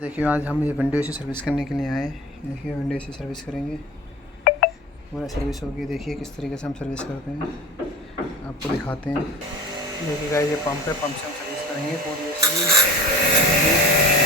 देखिए आज हम ये विंडो एसी सर्विस करने के लिए आए। देखिए विंडो एसी सर्विस करेंगे, पूरा सर्विस होगी। देखिए किस तरीके से हम सर्विस करते हैं, आपको दिखाते हैं। देखिए गाइस ये पंप है, पंप से हम सर्विस करेंगे पूरी एसी।